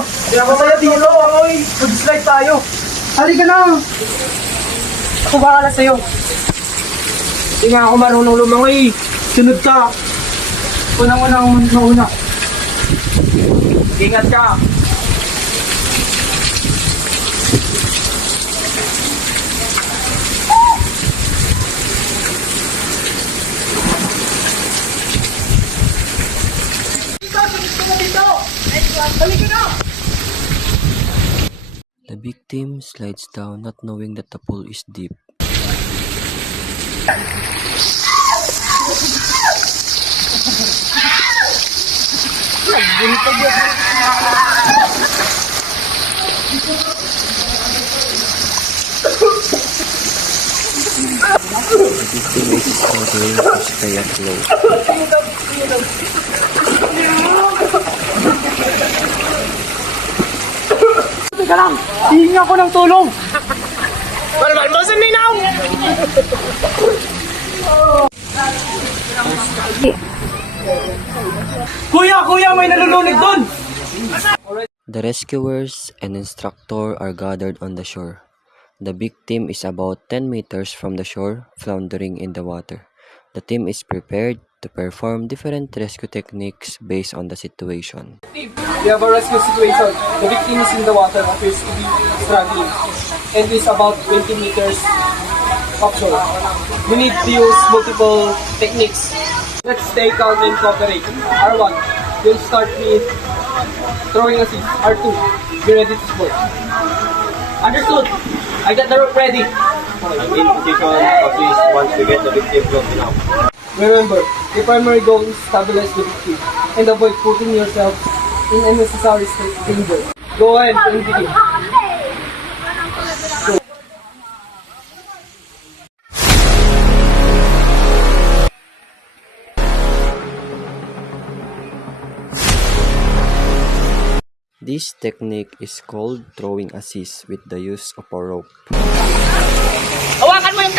dito. Masaya dito. Mag-slide tayo. Halika na. Ako bahala sa'yo. Hindi nga ako marunong lumangoy. Sunod ka. Unang-unang mauna. Ingat ka. The victim slides down, not knowing that the pool is deep. The victim is struggling to stay afloat. Teka lang. Hihingi ako ng tulong. Malmal mo sa minaw! Kuya, may nalulunod dun! The rescuers and instructor are gathered on the shore. The victim is about 10 meters from the shore, floundering in the water. The team is prepared to perform different rescue techniques based on the situation. We have a rescue situation. The victim is in the water, appears to be struggling, and is about 20 meters offshore. We need to use multiple techniques. Let's stay calm and cooperate. R1, we'll start with throwing a seat. R2, be ready to support. Understood. I got the rope ready. I'm in position at least once we get the victim close enough. Remember, the primary goal is stabilize the victim and avoid putting yourself in unnecessary danger. Go ahead and begin. This technique is called throwing assist with the use of a rope. Hawakan mo yung